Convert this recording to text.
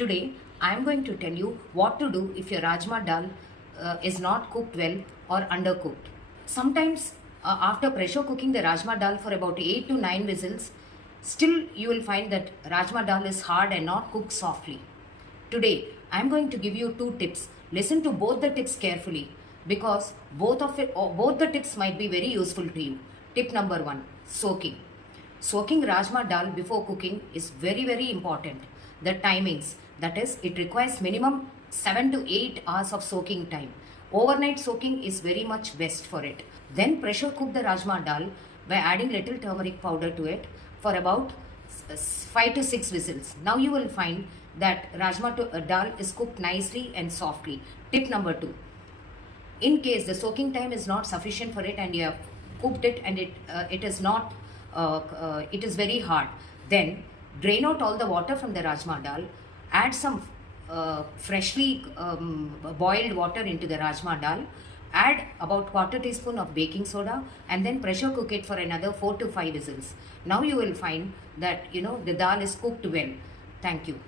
Today, I am going to tell you what to do if your Rajma dal is not cooked well or undercooked. Sometimes, after pressure cooking the Rajma dal for about 8 to 9 whistles, still you will find that Rajma dal is hard and not cooked softly. Today, I am going to give you two tips. Listen to both the tips carefully because both the tips might be very useful to you. Tip number 1, soaking. Soaking Rajma dal before cooking is very important. The timings, that is, it requires minimum 7 to 8 hours of soaking time. Overnight soaking is very much best for it. Then pressure cook the Rajma dal by adding little turmeric powder to it for about 5 to 6 whistles. Now you will find that Rajma dal is cooked nicely and softly. Tip number 2. In case the soaking time is not sufficient for it and you have cooked it and it is very hard, then drain out all the water from the Rajma dal, add some freshly boiled water into the Rajma dal, add about quarter teaspoon of baking soda and then pressure cook it for another 4 to 5 whistles. Now you will find that the dal is cooked well. Thank you.